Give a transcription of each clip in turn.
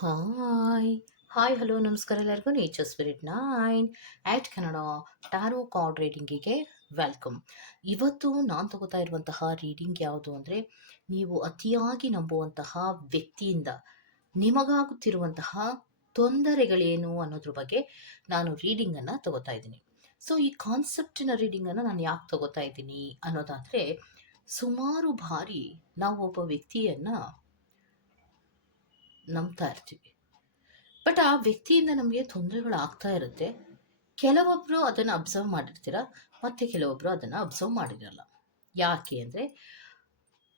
Hi hi hello ನಮಸ್ಕಾರ ಎಲ್ಲರಿಗೂ. Nature spirit nine at Kannada tarot card ರೀಡಿಂಗಿಗೆ welcome ಇವತ್ತು ನಾನು ತಗೋತಾ ಇರುವಂತಹ ರೀಡಿಂಗ್ ಯಾವುದು ಅಂದರೆ, ನೀವು ಅತಿಯಾಗಿ ನಂಬುವಂತಹ ವ್ಯಕ್ತಿಯಿಂದ ನಿಮಗಾಗುತ್ತಿರುವಂತಹ ತೊಂದರೆಗಳೇನು ಅನ್ನೋದ್ರ ಬಗ್ಗೆ ನಾನು ರೀಡಿಂಗನ್ನು ತಗೋತಾ ಇದ್ದೀನಿ. ಸೊ ಈ ಕಾನ್ಸೆಪ್ಟಿನ ರೀಡಿಂಗನ್ನು ನಾನು ಯಾಕೆ ತಗೋತಾ ಇದ್ದೀನಿ ಅನ್ನೋದಾದರೆ, ಸುಮಾರು ಬಾರಿ ನಾವು ಒಬ್ಬ ವ್ಯಕ್ತಿಯನ್ನು ನಂಬ್ತಾ ಇರ್ತೀವಿ. ಬಟ್ ಆ ವ್ಯಕ್ತಿಯಿಂದ ನಮಗೆ ತೊಂದರೆಗಳು ಆಗ್ತಾ ಇರುತ್ತೆ. ಕೆಲವೊಬ್ಬರು ಅದನ್ನು ಅಬ್ಸರ್ವ್ ಮಾಡಿರ್ತೀರ? ಮತ್ತೆ ಕೆಲವೊಬ್ಬರು ಅದನ್ನು ಅಬ್ಸರ್ವ್ ಮಾಡಿರಲ್ಲ. ಯಾಕೆ ಅಂದರೆ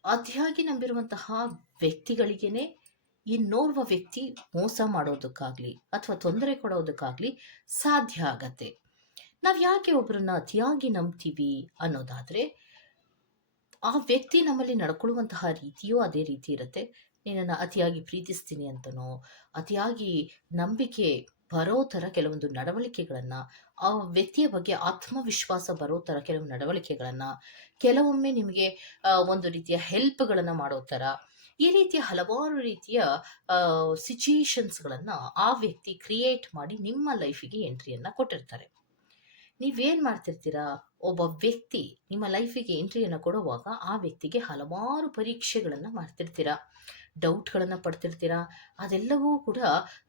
ಅತಿಯಾಗಿ ನಂಬಿರುವಂತಹ ವ್ಯಕ್ತಿಗಳಿಗೇನೆ ಇನ್ನೋರ್ವ ವ್ಯಕ್ತಿ ಮೋಸ ಮಾಡೋದಕ್ಕಾಗಲಿ ಅಥವಾ ತೊಂದರೆ ಕೊಡೋದಕ್ಕಾಗಲಿ ಸಾಧ್ಯ ಆಗತ್ತೆ. ನಾವು ಯಾಕೆ ಒಬ್ಬರನ್ನ ಅತಿಯಾಗಿ ನಂಬ್ತೀವಿ ಅನ್ನೋದಾದರೆ ಆ ವ್ಯಕ್ತಿ ನಮ್ಮಲ್ಲಿ ನಡ್ಕೊಳ್ಳುವಂತಹ ರೀತಿಯೂ ಅದೇ ರೀತಿ ಇರುತ್ತೆ. ನಿನ್ನನ್ನು ಅತಿಯಾಗಿ ಪ್ರೀತಿಸ್ತೀನಿ ಅಂತನೋ, ಅತಿಯಾಗಿ ನಂಬಿಕೆ ಬರೋ ಥರ ಕೆಲವೊಂದು ನಡವಳಿಕೆಗಳನ್ನು, ಆ ವ್ಯಕ್ತಿಯ ಬಗ್ಗೆ ಆತ್ಮವಿಶ್ವಾಸ ಬರೋ ಥರ ಕೆಲವು ನಡವಳಿಕೆಗಳನ್ನು, ಕೆಲವೊಮ್ಮೆ ನಿಮಗೆ ಒಂದು ರೀತಿಯ ಹೆಲ್ಪ್ಗಳನ್ನು ಮಾಡೋ ಥರ, ಈ ರೀತಿಯ ಹಲವಾರು ರೀತಿಯ ಸಿಚುಯೇಷನ್ಸ್ಗಳನ್ನು ಆ ವ್ಯಕ್ತಿ ಕ್ರಿಯೇಟ್ ಮಾಡಿ ನಿಮ್ಮ ಲೈಫಿಗೆ ಎಂಟ್ರಿಯನ್ನು ಕೊಟ್ಟಿರ್ತಾರೆ. ನೀವೇನು ಮಾಡ್ತಿರ್ತೀರಾ? ಒಬ್ಬ ವ್ಯಕ್ತಿ ನಿಮ್ಮ ಲೈಫಿಗೆ ಎಂಟ್ರಿಯನ್ನು ಕೊಡುವಾಗ ಆ ವ್ಯಕ್ತಿಗೆ ಹಲವಾರು ಪರೀಕ್ಷೆಗಳನ್ನು ಮಾಡ್ತಿರ್ತೀರಾ? ಡೌಟ್ಗಳನ್ನು ಪಡ್ತಿರ್ತೀರಾ? ಅದೆಲ್ಲವೂ ಕೂಡ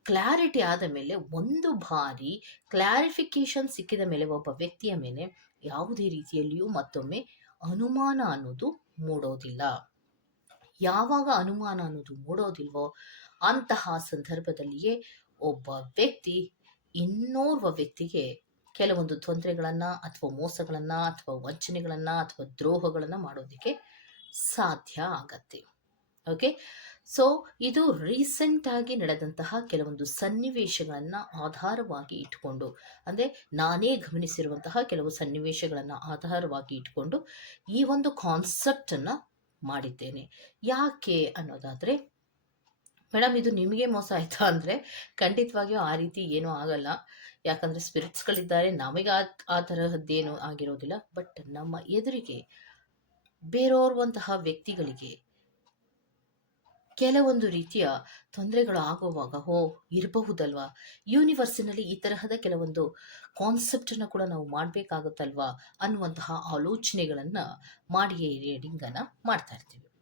ಕ್ಲಾರಿಟಿ ಆದ ಮೇಲೆ ಒಂದು ಬಾರಿ ಕ್ಲಾರಿಫಿಕೇಶನ್ ಸಿಕ್ಕಿದ ಮೇಲೆ ಒಬ್ಬ ವ್ಯಕ್ತಿಯ ಮೇಲೆ ಯಾವುದೇ ರೀತಿಯಲ್ಲಿಯೂ ಮತ್ತೊಮ್ಮೆ ಅನುಮಾನ ಅನ್ನೋದು ಮೂಡೋದಿಲ್ಲ. ಯಾವಾಗ ಅನುಮಾನ ಅನ್ನೋದು ಮೂಡೋದಿಲ್ವೋ ಅಂತಹ ಸಂದರ್ಭದಲ್ಲಿಯೇ ಒಬ್ಬ ವ್ಯಕ್ತಿ ಇನ್ನೋರ್ವ ವ್ಯಕ್ತಿಗೆ ಕೆಲವೊಂದು ತೊಂದರೆಗಳನ್ನು ಅಥವಾ ಮೋಸಗಳನ್ನು ಅಥವಾ ವಂಚನೆಗಳನ್ನು ಅಥವಾ ದ್ರೋಹಗಳನ್ನು ಮಾಡೋದಕ್ಕೆ ಸಾಧ್ಯ ಆಗತ್ತೆ. ಓಕೆ? ಸೊ ಇದು ರೀಸೆಂಟ್ ಆಗಿ ನಡೆದಂತಹ ಕೆಲವೊಂದು ಸನ್ನಿವೇಶಗಳನ್ನು ಆಧಾರವಾಗಿ ಇಟ್ಕೊಂಡು, ಅಂದರೆ ನಾನೇ ಗಮನಿಸಿರುವಂತಹ ಕೆಲವು ಸನ್ನಿವೇಶಗಳನ್ನು ಆಧಾರವಾಗಿ ಇಟ್ಕೊಂಡು ಈ ಒಂದು ಕಾನ್ಸೆಪ್ಟನ್ನು ಮಾಡಿದ್ದೇನೆ. ಯಾಕೆ ಅನ್ನೋದಾದರೆ, ಮೇಡಮ್ ಇದು ನಿಮಗೆ ಮೋಸ ಆಯ್ತಾ ಅಂದರೆ, ಖಂಡಿತವಾಗಿಯೂ ಆ ರೀತಿ ಏನೂ ಆಗಲ್ಲ. ಯಾಕಂದರೆ ಸ್ಪಿರಿಟ್ಸ್ಗಳಿದ್ದಾರೆ ನಮಗೆ ಆ ಆ ತರಹದ್ದೇನೂ ಆಗಿರೋದಿಲ್ಲ. ಬಟ್ ನಮ್ಮ ಎದುರಿಗೆ ಬೇರೋರ್ವಂತಹ ವ್ಯಕ್ತಿಗಳಿಗೆ ಕೆಲವೊಂದು ರೀತಿಯ ತೊಂದರೆಗಳು ಆಗುವಾಗ ಹೋ, ಇರಬಹುದಲ್ವಾ? ಯೂನಿವರ್ಸಿನಲ್ಲಿ ಈ ತರಹದ ಕೆಲವೊಂದು ಕಾನ್ಸೆಪ್ಟನ್ನು ಕೂಡ ನಾವು ಮಾಡಬೇಕಾಗುತ್ತಲ್ವಾ ಅನ್ನುವಂತಹ ಆಲೋಚನೆಗಳನ್ನು ಮಾಡಿಯೇ ರೀಡಿಂಗನ್ನು ಮಾಡ್ತಾ ಇರ್ತೀವಿ.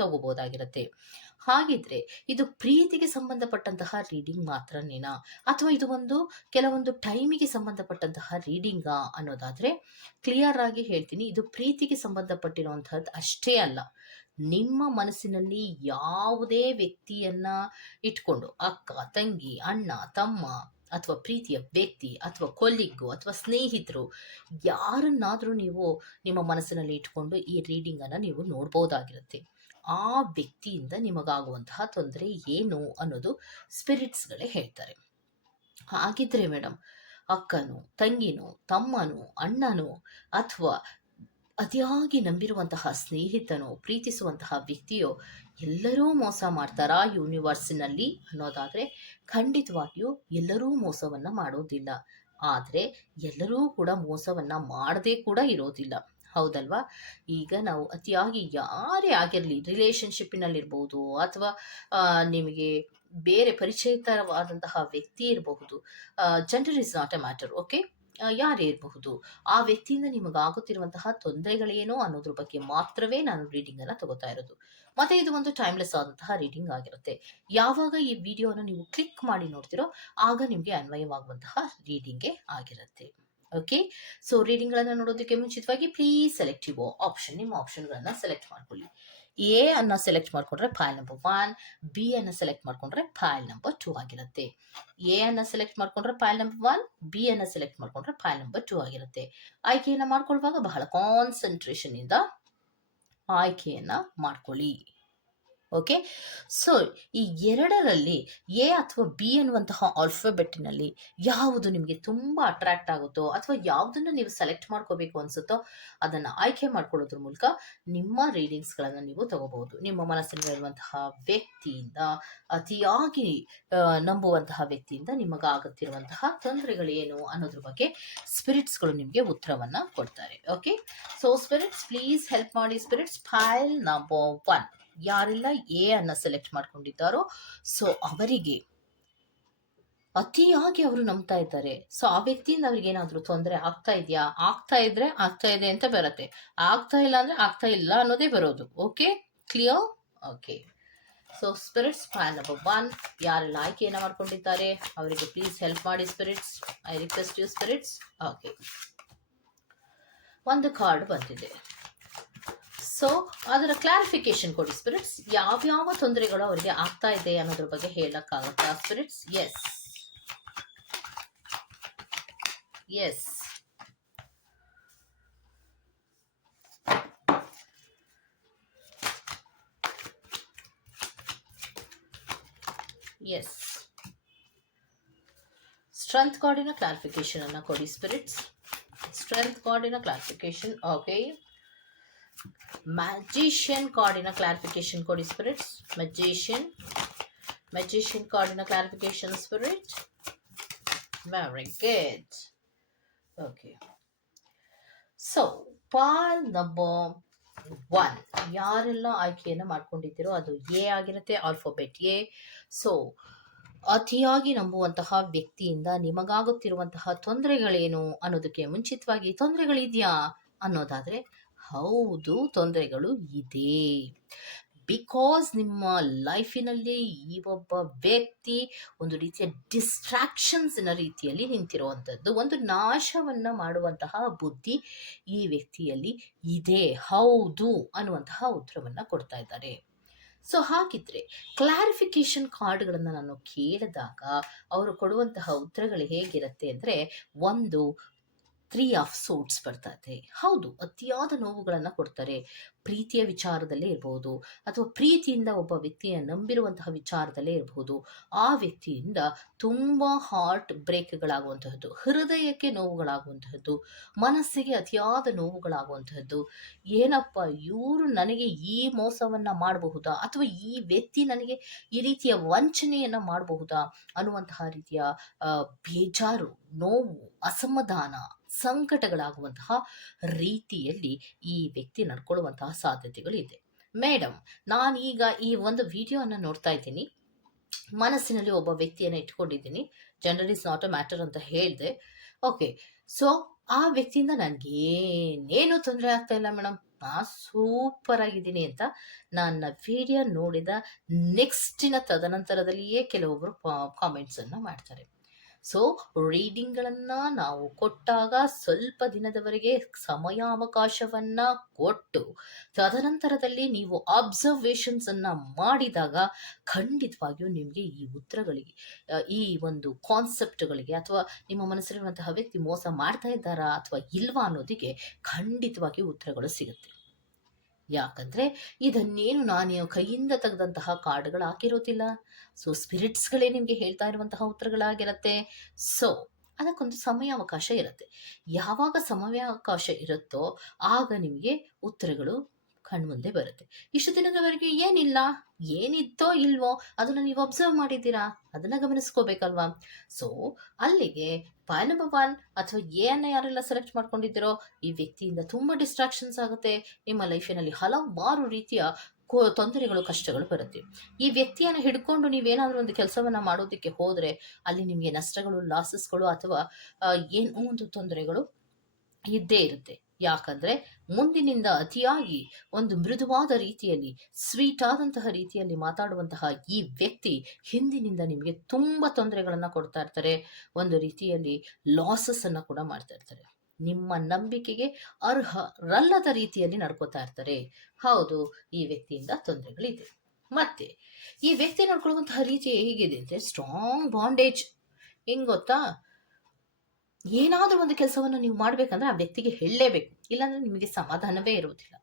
ತಗೋಬೋದಾಗಿರುತ್ತೆ ಹಾಗಿದ್ರೆ ಇದು ಪ್ರೀತಿಗೆ ಸಂಬಂಧಪಟ್ಟಂತಹ ರೀಡಿಂಗ್ ಮಾತ್ರನೇನಾ ಅಥವಾ ಇದು ಒಂದು ಕೆಲವೊಂದು ಟೈಮಿಗೆ ಸಂಬಂಧಪಟ್ಟಂತಹ ರೀಡಿಂಗಾ ಅನ್ನೋದಾದ್ರೆ ಕ್ಲಿಯರ್ ಆಗಿ ಹೇಳ್ತೀನಿ, ಇದು ಪ್ರೀತಿಗೆ ಸಂಬಂಧಪಟ್ಟಿರುವಂತಹದ್ದು ಅಷ್ಟೇ ಅಲ್ಲ. ನಿಮ್ಮ ಮನಸ್ಸಿನಲ್ಲಿ ಯಾವುದೇ ವ್ಯಕ್ತಿಯನ್ನ ಇಟ್ಕೊಂಡು ಅಕ್ಕ, ತಂಗಿ, ಅಣ್ಣ, ತಮ್ಮ ಅಥವಾ ಪ್ರೀತಿಯ ವ್ಯಕ್ತಿ ಅಥವಾ ಕೊಲ್ಲಿಗ್ಗು ಅಥವಾ ಸ್ನೇಹಿತರು ಯಾರನ್ನಾದರೂ ನೀವು ನಿಮ್ಮ ಮನಸ್ಸಿನಲ್ಲಿ ಇಟ್ಕೊಂಡು ಈ ರೀಡಿಂಗನ್ನು ನೀವು ನೋಡ್ಬೋದಾಗಿರುತ್ತೆ ಆ ವ್ಯಕ್ತಿಯಿಂದ ನಿಮಗಾಗುವಂತಹ ತೊಂದರೆ ಏನು ಅನ್ನೋದು ಸ್ಪಿರಿಟ್ಸ್ಗಳೇ ಹೇಳ್ತಾರೆ. ಹಾಗಿದ್ರೆ ಮೇಡಮ್ ಅಕ್ಕನು, ತಂಗಿನೋ, ತಮ್ಮನೋ, ಅಣ್ಣನೋ ಅಥವಾ ಅತಿಯಾಗಿ ನಂಬಿರುವಂತಹ ಸ್ನೇಹಿತನೋ, ಪ್ರೀತಿಸುವಂತಹ ವ್ಯಕ್ತಿಯೋ ಎಲ್ಲರೂ ಮೋಸ ಮಾಡ್ತಾರಾ ಯೂನಿವರ್ಸ್ನಲ್ಲಿ ಅನ್ನೋದಾದರೆ ಖಂಡಿತವಾಗಿಯೂ ಎಲ್ಲರೂ ಮೋಸವನ್ನು ಮಾಡೋದಿಲ್ಲ. ಆದರೆ ಎಲ್ಲರೂ ಕೂಡ ಮೋಸವನ್ನು ಮಾಡದೇ ಕೂಡ ಇರೋದಿಲ್ಲ. ಹೌದಲ್ವಾ? ಈಗ ನಾವು ಅತಿಯಾಗಿ ಯಾರೇ ಆಗಿರಲಿ ರಿಲೇಷನ್ಶಿಪ್ಪಿನಲ್ಲಿರ್ಬೋದು ಅಥವಾ ನಿಮಗೆ ಬೇರೆ ಪರಿಚಯಿತವಾದಂತಹ ವ್ಯಕ್ತಿ ಇರಬಹುದು. Gender is not a matter okay ಯಾರೇ ಇರಬಹುದು. ಆ ವ್ಯಕ್ತಿಯಿಂದ ನಿಮಗಾಗುತ್ತಿರುವಂತಹ ತೊಂದರೆಗಳೇನೋ ಅನ್ನೋದ್ರ ಬಗ್ಗೆ ಮಾತ್ರವೇ ನಾನು ರೀಡಿಂಗ್ ಅನ್ನ ತಗೋತಾ ಇರೋದು. ಮತ್ತೆ ಇದು ಒಂದು ಟೈಮ್ಲೆಸ್ ಆದಂತಹ ರೀಡಿಂಗ್ ಆಗಿರುತ್ತೆ. ಯಾವಾಗ ಈ ವಿಡಿಯೋನ ನೀವು ಕ್ಲಿಕ್ ಮಾಡಿ ನೋಡ್ತಿರೋ, ಆಗ ನಿಮಗೆ ಅನ್ವಯವಾಗುವಂತಹ ರೀಡಿಂಗೇ ಆಗಿರುತ್ತೆ. ಓಕೆ ಸೊ ರೀಡಿಂಗ್ಗಳನ್ನು ನೋಡೋದಕ್ಕೆ ಮುಂಚಿತವಾಗಿ ಪ್ಲೀಸ್ ಸೆಲೆಕ್ಟ್ ಯುವ ಆಪ್ಷನ್ ನಿಮ್ಮ ಆಪ್ಷನ್ಗಳನ್ನು ಸೆಲೆಕ್ಟ್ ಮಾಡ್ಕೊಳ್ಳಿ. ಎ ಅನ್ನ ಸೆಲೆಕ್ಟ್ ಮಾಡ್ಕೊಂಡ್ರೆ ಫೈಲ್ ನಂಬರ್ ಒನ್ ಬಿ ಅನ್ನ ಸೆಲೆಕ್ಟ್ ಮಾಡ್ಕೊಂಡ್ರೆ ಫೈಲ್ ನಂಬರ್ ಟೂ ಆಗಿರುತ್ತೆ. ಎ ಅನ್ನ ಸೆಲೆಕ್ಟ್ ಮಾಡ್ಕೊಂಡ್ರೆ ಫೈಲ್ ನಂಬರ್ ಒನ್ ಬಿ ಅನ್ನ ಸೆಲೆಕ್ಟ್ ಮಾಡ್ಕೊಂಡ್ರೆ ಫೈಲ್ ನಂಬರ್ ಟೂ ಆಗಿರುತ್ತೆ. ಆಯ್ಕೆಯನ್ನು ಮಾಡ್ಕೊಳ್ಳುವಾಗ ಬಹಳ ಕಾನ್ಸಂಟ್ರೇಷನ್ ಇಂದ ಆಯ್ಕೆಯನ್ನ ಮಾಡ್ಕೊಳ್ಳಿ. ಓಕೆ ಸೊ ಈ ಎರಡರಲ್ಲಿ ಎ ಅಥವಾ ಬಿ ಅನ್ನುವಂತಹ ಆಲ್ಫಾಬೆಟ್ಟಿನಲ್ಲಿ ಯಾವುದು ನಿಮಗೆ ತುಂಬ ಅಟ್ರಾಕ್ಟ್ ಆಗುತ್ತೋ ಅಥವಾ ಯಾವುದನ್ನು ನೀವು ಸೆಲೆಕ್ಟ್ ಮಾಡ್ಕೋಬೇಕು ಅನಿಸುತ್ತೋ ಅದನ್ನು ಆಯ್ಕೆ ಮಾಡ್ಕೊಳ್ಳೋದ್ರ ಮೂಲಕ ನಿಮ್ಮ ರೀಡಿಂಗ್ಸ್ಗಳನ್ನು ನೀವು ತಗೋಬಹುದು. ನಿಮ್ಮ ಮನಸ್ಸಿನಲ್ಲಿರುವಂತಹ ವ್ಯಕ್ತಿಯಿಂದ, ಅತಿಯಾಗಿ ನಂಬುವಂತಹ ವ್ಯಕ್ತಿಯಿಂದ ನಿಮಗಾಗುತ್ತಿರುವಂತಹ ತೊಂದರೆಗಳೇನು ಅನ್ನೋದ್ರ ಬಗ್ಗೆ ಸ್ಪಿರಿಟ್ಸ್ಗಳು ನಿಮಗೆ ಉತ್ತರವನ್ನು ಕೊಡ್ತಾರೆ. Okay so spirits please help ಮಾಡಿ. ಸ್ಪಿರಿಟ್ಸ್ ಫೈಲ್ ನಂಬರ್ ಒನ್ ಯಾರೆಲ್ಲ ಎ ಅನ್ನ ಸೆಲೆಕ್ಟ್ ಮಾಡ್ಕೊಂಡಿದ್ದಾರೋ ಸೊ ಅವರಿಗೆ ಅತಿಯಾಗಿ ಅವರು ನಂಬ್ತಾ ಇದ್ದಾರೆ. ಸೊ ಆ ವ್ಯಕ್ತಿಯಿಂದ ಅವ್ರಿಗೆ ಏನಾದರೂ ತೊಂದರೆ ಆಗ್ತಾ ಇದೆಯಾ? ಆಗ್ತಾ ಇದ್ರೆ ಆಗ್ತಾ ಇದೆ ಅಂತ ಬರುತ್ತೆ. ಆಗ್ತಾ ಇಲ್ಲ ಅಂದ್ರೆ ಆಗ್ತಾ ಇಲ್ಲ ಅನ್ನೋದೇ ಬರೋದು. Okay clear okay so spirits pile number one ಯಾರೆಲ್ಲ ಆಯ್ಕೆಯನ್ನು ಮಾಡ್ಕೊಂಡಿದ್ದಾರೆ? ಅವರಿಗೆ ಪ್ಲೀಸ್ ಹೆಲ್ಪ್ ಮಾಡಿ spirits I request you spirits okay ಒಂದು ಕಾರ್ಡ್ ಬಂದಿದೆ. ಸೊ ಅದರ ಕ್ಲಾರಿಫಿಕೇಶನ್ ಕೊಡಿ ಸ್ಪಿರಿಟ್ಸ್ ಯಾವ್ಯಾವ ತೊಂದರೆಗಳು ಅವರಿಗೆ ಆಗ್ತಾ ಇದೆ ಅನ್ನೋದ್ರ ಬಗ್ಗೆ ಹೇಳಕ್ಕಾಗತ್ತಾ spirits S S S strength ಕಾರ್ಡಿನ ಕ್ಲಾರಿಫಿಕೇಶನ್ ಅನ್ನ ಕೊಡಿ ಸ್ಪಿರಿಟ್ಸ್ ಸ್ಟ್ರೆಂತ್ ಕಾರ್ಡಿನ ಕ್ಲಾರಿಫಿಕೇಶನ್ ಓಕೆ ಮ್ಯಾಜಿಷಿಯನ್ ಕಾರ್ಡಿನ ಕ್ಲಾರಿಫಿಕೇಶನ್ ಕೊಡಿ ಸ್ಪಿರಿಟ್ಸ್ ಮ್ಯಾಜಿಷಿಯನ್ ಮ್ಯಾಜಿಷಿಯನ್ ಕಾರ್ಡಿನ clarification spirit very good okay so pile number one ಯಾರೆಲ್ಲ ಆಯ್ಕೆಯನ್ನು ಮಾಡ್ಕೊಂಡಿದ್ದೀರೋ ಅದು ಎ ಆಗಿರುತ್ತೆ ಆಲ್ಫೋಬೆಟ್ ಎ. ಸೊ ಅತಿಯಾಗಿ ನಂಬುವಂತಹ ವ್ಯಕ್ತಿಯಿಂದ ನಿಮಗಾಗುತ್ತಿರುವಂತಹ ತೊಂದರೆಗಳೇನು ಅನ್ನೋದಕ್ಕೆ ಮುಂಚಿತವಾಗಿ ತೊಂದರೆಗಳಿದೆಯಾ ಅನ್ನೋದಾದ್ರೆ ಹೌದು, ತೊಂದರೆಗಳು ಇದೆ. ಬಿಕಾಸ್ ನಿಮ್ಮ ಲೈಫಿನಲ್ಲಿ ಈ ಒಬ್ಬ ವ್ಯಕ್ತಿ ಒಂದು ರೀತಿಯ ಡಿಸ್ಟ್ರಾಕ್ಷನ್ಸ್ನ ರೀತಿಯಲ್ಲಿ ನಿಂತಿರುವಂಥದ್ದು, ಒಂದು ನಾಶವನ್ನ ಮಾಡುವಂತಹ ಬುದ್ಧಿ ಈ ವ್ಯಕ್ತಿಯಲ್ಲಿ ಇದೆ. ಹೌದು ಅನ್ನುವಂತಹ ಉತ್ತರವನ್ನು ಕೊಡ್ತಾ ಇದ್ದಾರೆ. ಸೊ ಹಾಗಿದ್ರೆ ಕ್ಲಾರಿಫಿಕೇಶನ್ ಕಾರ್ಡ್ಗಳನ್ನು ನಾನು ಕೇಳಿದಾಗ, ಅವರು ಕೊಡುವಂತಹ ಉತ್ತರಗಳು ಹೇಗಿರುತ್ತೆ ಅಂದರೆ, ಒಂದು ತ್ರೀ ಆಫ್ ಸೋಟ್ಸ್ ಬರ್ತದೆ. ಹೌದು ಅತಿಯಾದ ನೋವುಗಳನ್ನು ಕೊಡ್ತಾರೆ. ಪ್ರೀತಿಯ ವಿಚಾರದಲ್ಲೇ ಇರಬಹುದು ಅಥವಾ ಪ್ರೀತಿಯಿಂದ ಒಬ್ಬ ವ್ಯಕ್ತಿಯ ನಂಬಿರುವಂತಹ ವಿಚಾರದಲ್ಲೇ ಇರಬಹುದು ಆ ವ್ಯಕ್ತಿಯಿಂದ ತುಂಬ ಹಾರ್ಟ್ ಬ್ರೇಕ್ಗಳಾಗುವಂತಹದ್ದು ಹೃದಯಕ್ಕೆ ನೋವುಗಳಾಗುವಂತಹದ್ದು, ಮನಸ್ಸಿಗೆ ಅತಿಯಾದ ನೋವುಗಳಾಗುವಂತಹದ್ದು, ಏನಪ್ಪ ಇವರು ನನಗೆ ಈ ಮೋಸವನ್ನ ಮಾಡಬಹುದಾ ಅಥವಾ ಈ ವ್ಯಕ್ತಿ ನನಗೆ ಈ ರೀತಿಯ ವಂಚನೆಯನ್ನ ಮಾಡಬಹುದಾ ಅನ್ನುವಂತಹ ರೀತಿಯ ಬೇಜಾರು, ನೋವು, ಅಸಮಾಧಾನ, ಸಂಕಟಗಳಾಗುವಂತಹ ರೀತಿಯಲ್ಲಿ ಈ ವ್ಯಕ್ತಿ ನಡ್ಕೊಳ್ಳುವಂತಹ ಸಾಧ್ಯತೆಗಳಿದೆ ಮೇಡಮ್ ಈಗ ಈ ಒಂದು ವಿಡಿಯೋನ ನೋಡ್ತಾ ಇದ್ದೀನಿ. ಮನಸ್ಸಿನಲ್ಲಿ ಒಬ್ಬ ವ್ಯಕ್ತಿಯನ್ನು ಇಟ್ಕೊಂಡಿದ್ದೀನಿ. General is not a matter ಅಂತ ಹೇಳಿದೆ. ಓಕೆ ಸೊ ಆ ವ್ಯಕ್ತಿಯಿಂದ ನನಗೆ ಏನೇನು ತೊಂದರೆ ಆಗ್ತಾ ಇಲ್ಲ ಮೇಡಮ್ ನಾ ಸೂಪರ್ ಆಗಿದ್ದೀನಿ ಅಂತ ನನ್ನ ವಿಡಿಯೋ ನೋಡಿದ ನೆಕ್ಸ್ಟಿನ ತದನಂತರದಲ್ಲಿಯೇ ಕೆಲವೊಬ್ಬರು ಕಾಮೆಂಟ್ಸನ್ನು ಮಾಡ್ತಾರೆ. ಸೊ ರೀಡಿಂಗ್ಗಳನ್ನು ನಾವು ಕೊಟ್ಟಾಗ ಸ್ವಲ್ಪ ದಿನದವರೆಗೆ ಸಮಯಾವಕಾಶವನ್ನ ಕೊಟ್ಟು, ತದನಂತರದಲ್ಲಿ ನೀವು ಅಬ್ಸರ್ವೇಷನ್ಸನ್ನು ಮಾಡಿದಾಗ ಖಂಡಿತವಾಗಿಯೂ ನಿಮಗೆ ಈ ಉತ್ತರಗಳಿಗೆ ಈ ಒಂದು ಕಾನ್ಸೆಪ್ಟ್ಗಳಿಗೆ ಅಥವಾ ನಿಮ್ಮ ಮನಸ್ಸಲ್ಲಿರುವಂತಹ ವ್ಯಕ್ತಿ ಮೋಸ ಮಾಡ್ತಾ ಇದ್ದಾರಾ ಅಥವಾ ಇಲ್ವಾ ಅನ್ನೋದಕ್ಕೆ ಖಂಡಿತವಾಗಿಯೂ ಉತ್ತರಗಳು ಸಿಗುತ್ತೆ. ಯಾಕಂದ್ರೆ ಇದನ್ನೇನು ನಾನು ಕೈಯಿಂದ ತೆಗೆದಂತಹ ಕಾರ್ಡ್ಗಳು ಹಾಕಿರೋದಿಲ್ಲ. ಸೊ ಸ್ಪಿರಿಟ್ಸ್ಗಳೇ ನಿಮಗೆ ಹೇಳ್ತಾ ಇರುವಂತಹ ಉತ್ತರಗಳಾಗಿರುತ್ತೆ. ಸೊ ಅದಕ್ಕೊಂದು ಸಮಯಾವಕಾಶ ಇರುತ್ತೆ. ಯಾವಾಗ ಸಮಯಾವಕಾಶ ಇರುತ್ತೋ, ಆಗ ನಿಮಗೆ ಉತ್ತರಗಳು ಕಣ್ಮುಂದೆ ಬರುತ್ತೆ. ಇಷ್ಟು ದಿನದವರೆಗೆ ಏನಿಲ್ಲ, ಏನಿತ್ತೋ ಇಲ್ವೋ ಅದನ್ನ ನೀವು ಅಬ್ಸರ್ವ್ ಮಾಡಿದ್ದೀರಾ? ಅದನ್ನ ಗಮನಿಸ್ಕೋಬೇಕಲ್ವಾ? ಸೊ ಅಲ್ಲಿಗೆ ಪಾಯ್ ನಂಬರ್ ಒನ್ ಅಥವಾ ಏನ ಯಾರೆಲ್ಲ ಸೆಲೆಕ್ಟ್ ಮಾಡ್ಕೊಂಡಿದ್ದೀರೋ, ಈ ವ್ಯಕ್ತಿಯಿಂದ ತುಂಬಾ ಡಿಸ್ಟ್ರಾಕ್ಷನ್ಸ್ ಆಗುತ್ತೆ. ನಿಮ್ಮ ಲೈಫಿನಲ್ಲಿ ಹಲವಾರು ರೀತಿಯ ತೊಂದರೆಗಳು, ಕಷ್ಟಗಳು ಬರುತ್ತೆ. ಈ ವ್ಯಕ್ತಿಯನ್ನ ಹಿಡ್ಕೊಂಡು ನೀವೇನಾದ್ರೂ ಒಂದು ಕೆಲಸವನ್ನ ಮಾಡೋದಕ್ಕೆ ಹೋದ್ರೆ, ಅಲ್ಲಿ ನಿಮಗೆ ನಷ್ಟಗಳು ಲಾಸಸ್ಗಳು ಅಥವಾ ಏನೋ, ಒಂದು ತೊಂದರೆಗಳು ಇದ್ದೇ ಇರುತ್ತೆ. ಯಾಕಂದ್ರೆ ಮುಂದಿನಿಂದ ಅತಿಯಾಗಿ ಒಂದು ಮೃದುವಾದ ರೀತಿಯಲ್ಲಿ ಸ್ವೀಟ್ ಆದಂತಹ ರೀತಿಯಲ್ಲಿ ಮಾತಾಡುವಂತಹ ಈ ವ್ಯಕ್ತಿ ಹಿಂದಿನಿಂದ ನಿಮಗೆ ತುಂಬ ತೊಂದರೆಗಳನ್ನು ಕೊಡ್ತಾ ಇರ್ತಾರೆ. ಒಂದು ರೀತಿಯಲ್ಲಿ ಲಾಸಸ್ ಅನ್ನ ಕೂಡ ಮಾಡ್ತಾ ಇರ್ತಾರೆ. ನಿಮ್ಮ ನಂಬಿಕೆಗೆ ಅರ್ಹರಲ್ಲದ ರೀತಿಯಲ್ಲಿ ನಡ್ಕೋತಾ ಇರ್ತಾರೆ. ಹೌದು, ಈ ವ್ಯಕ್ತಿಯಿಂದ ತೊಂದರೆಗಳಿದೆ. ಮತ್ತೆ, ಈ ವ್ಯಕ್ತಿ ನಡ್ಕೊಳ್ಳುವಂತಹ ರೀತಿ ಹೇಗಿದೆ ಅಂದ್ರೆ ಸ್ಟ್ರಾಂಗ್ ಬಾಂಡೇಜ್ ಹೆಂಗ್ ಗೊತ್ತಾ? ಏನಾದರೂ ಒಂದು ಕೆಲಸವನ್ನು ನೀವು ಮಾಡಬೇಕಂದ್ರೆ ಆ ವ್ಯಕ್ತಿಗೆ ಹೇಳಲೇಬೇಕು. ಇಲ್ಲಾಂದ್ರೆ ನಿಮಗೆ ಸಮಾಧಾನವೇ ಇರುವುದಿಲ್ಲ.